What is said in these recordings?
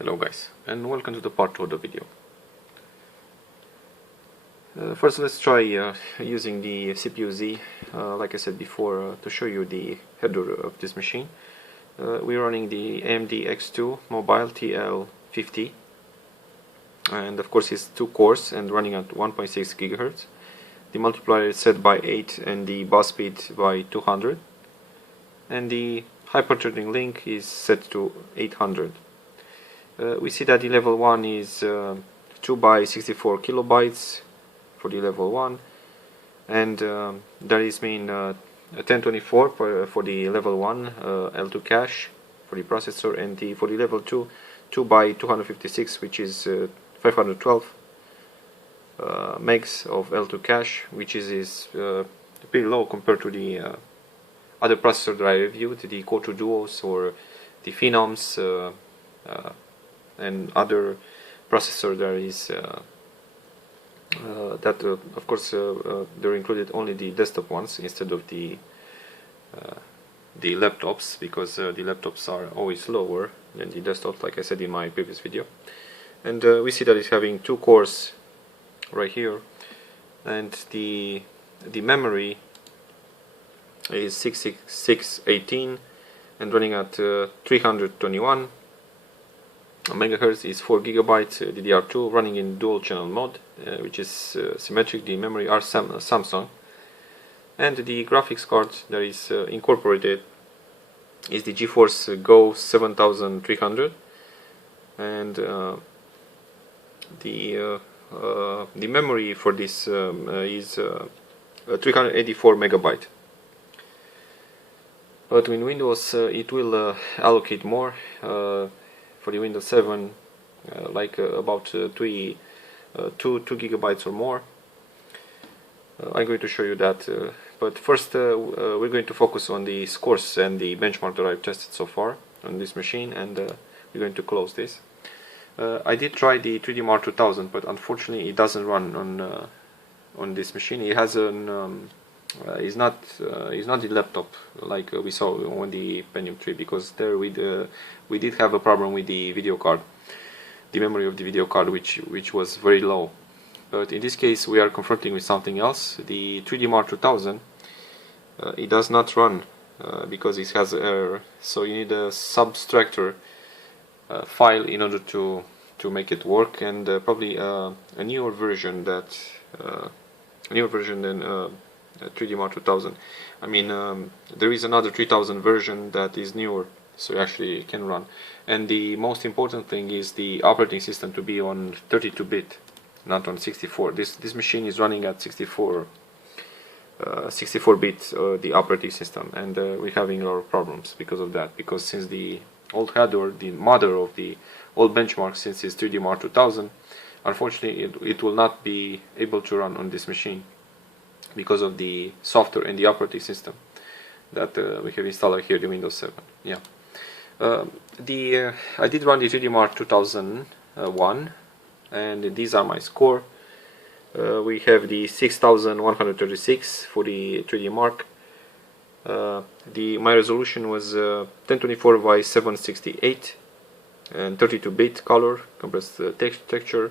Hello guys, and welcome to the part 2 of the video. First let's try using the CPU-Z, like I said before, to show you the header of this machine. We're running the AMD X2 Mobile TL50, and of course it's 2 cores and running at 1.6 GHz. The multiplier is set by 8 and the bus speed by 200, and the hyperthreading link is set to 800. We see that the level 1 is 2 by 64 kilobytes for the level 1, and that is mean 1024 for the level 1 L2 cache for the processor, and for the level 2 2 by 256, which is 512 megs of L2 cache, which is pretty low compared to the other processor that I reviewed, the Core 2 Duos or the Phenoms and other processor. There is that of course they're included only the desktop ones instead of the laptops, because the laptops are always lower than the desktops, like I said in my previous video. And we see that it's having 2 cores right here, and the memory is 66618 and running at 321 megahertz, is 4 gigabytes DDR2 running in dual channel mode, which is symmetric. The memory are Samsung, and the graphics card that is incorporated is the Geforce Go 7300, and the memory for this is 384 megabyte. But in Windows it will allocate more. For the Windows 7, like about 2 gigabytes or more. I'm going to show you that, but first we're going to focus on the scores and the benchmark that I've tested so far on this machine, and we're going to close this. I did try the 3DMark 2000, but unfortunately it doesn't run on this machine. It has an is not the laptop like we saw on the Pentium 3, because there we did have a problem with the video card, the memory of the video card, which was very low. But in this case we are confronting with something else. The 3DMark 2000 it does not run because it has error, so you need a subtractor file in order to make it work, and probably a newer version than 3DMark 2000. I mean, there is another 3000 version that is newer, so actually it can run. And the most important thing is the operating system to be on 32-bit, not on 64. This machine is running at 64-bit the operating system, and we're having a lot of problems because of that. Because since the old header, the mother of the old benchmark, since it's 3DMark 2000, unfortunately it will not be able to run on this machine, because of the software and the operating system that we have installed here, the Windows 7. Yeah, I did run the 3DMark 2001, and these are my score. We have the 6136 for the 3DMark. My resolution was 1024 by 768 and 32-bit color compressed texture,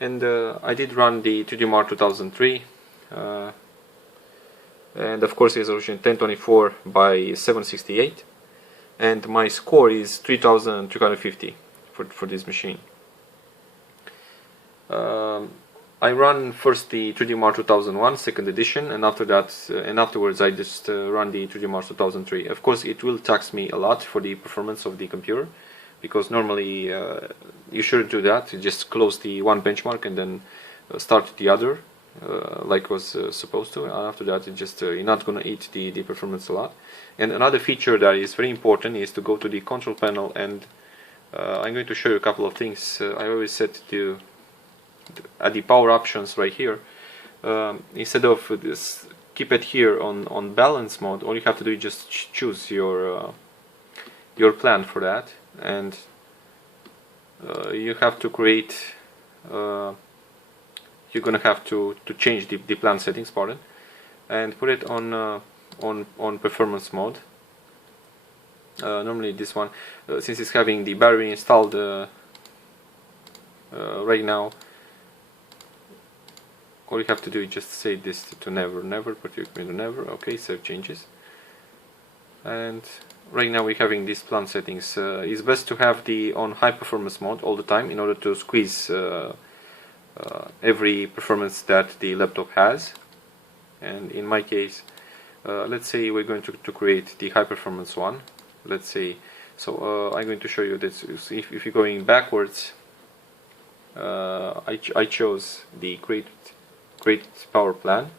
and I did run the 3DMark 2003. And of course resolution 1024 by 768, and my score is 3350 for this machine. I run first the 3DMark 2001 second edition, and after that and afterwards I just run the 3DMark 2003. Of course it will tax me a lot for the performance of the computer, because normally you shouldn't do that. You just close the one benchmark and then start the other, like was supposed to, and after that it just you're not gonna eat the performance a lot. And another feature that is very important is to go to the control panel, and I'm going to show you a couple of things. I always set to at the power options right here, instead of this keep it here on balance mode, all you have to do is just choose your plan for that, and you have to create you're gonna have to change the plan settings, pardon, and put it on performance mode. Normally this one, since it's having the battery installed, right now all you have to do is just say this to never, particularly never. Okay, save changes. And right now we're having these plan settings. It's best to have the on high performance mode all the time in order to squeeze every performance that the laptop has. And in my case, let's say we're going to create the high performance one. Let's say, so I'm going to show you this. If you're going backwards, I chose the create power plan,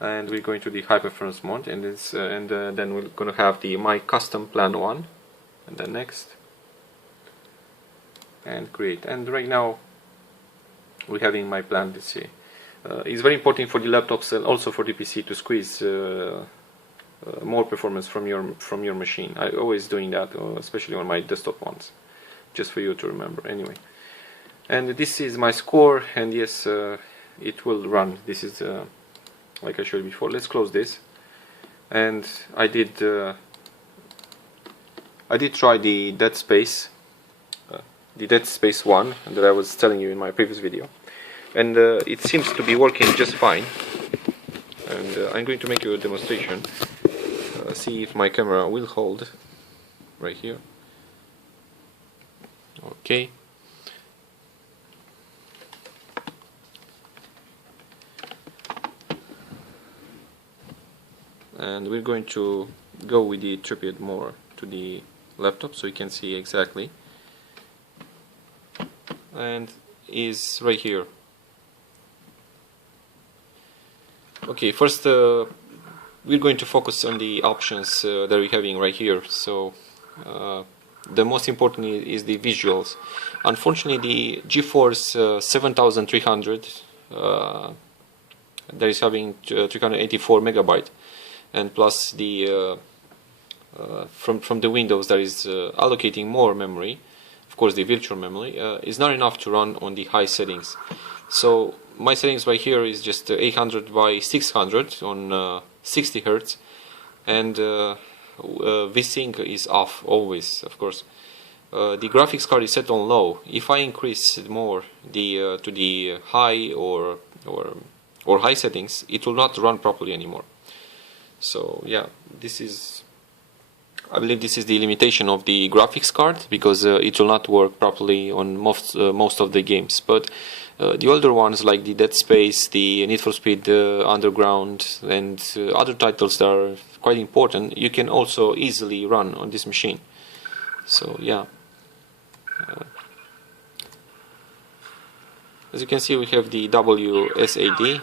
and we're going to the high performance mode, and it's then we're going to have the my custom plan one, and then next, and create. And right now we're having my plan. Let's see. It's very important for the laptops and also for the PC to squeeze more performance from your machine. I always doing that, especially on my desktop ones, just for you to remember. Anyway, and this is my score, and yes, it will run. This is like I showed you before. Let's close this. And I did try the Dead Space 1 that I was telling you in my previous video, and it seems to be working just fine. And I'm going to make you a demonstration. See if my camera will hold right here. Okay. And we're going to go with the tripod more to the laptop so you can see exactly. And is right here. Okay, first we're going to focus on the options that we're having right here. So the most important is the visuals. Unfortunately, the Geforce 7300 that is having 384 megabyte, and plus the from the Windows that is allocating more memory, of course the virtual memory, is not enough to run on the high settings. So my settings right here is just 800 by 600 on 60 Hertz, and VSync is off always, of course. The graphics card is set on low. If I increase more to the high or high settings, it will not run properly anymore. So yeah, I believe this is the limitation of the graphics card, because it will not work properly on most of the games. But the older ones like the Dead Space, the Need for Speed Underground, and other titles that are quite important, you can also easily run on this machine. So yeah, as you can see, we have the WSAD.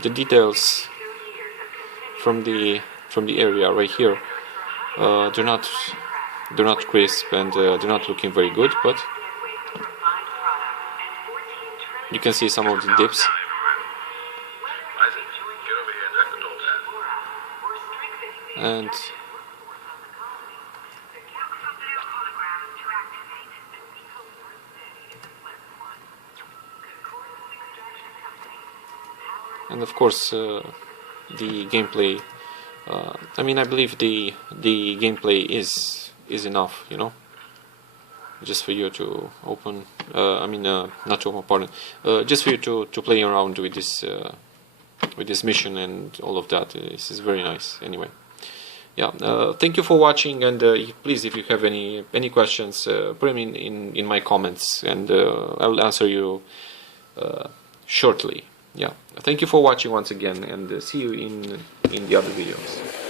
The details from the area right here, they're not crisp, and they're not looking very good, but you can see some of the dips. And of course the gameplay, I mean, I believe the gameplay is enough, you know, just for you to open, not to open, pardon, just for you to play around with this mission and all of that. This is very nice. Anyway, yeah, thank you for watching, and please, if you have any questions, put them in my comments, and I will answer you shortly. Yeah, thank you for watching once again, and see you in the other videos.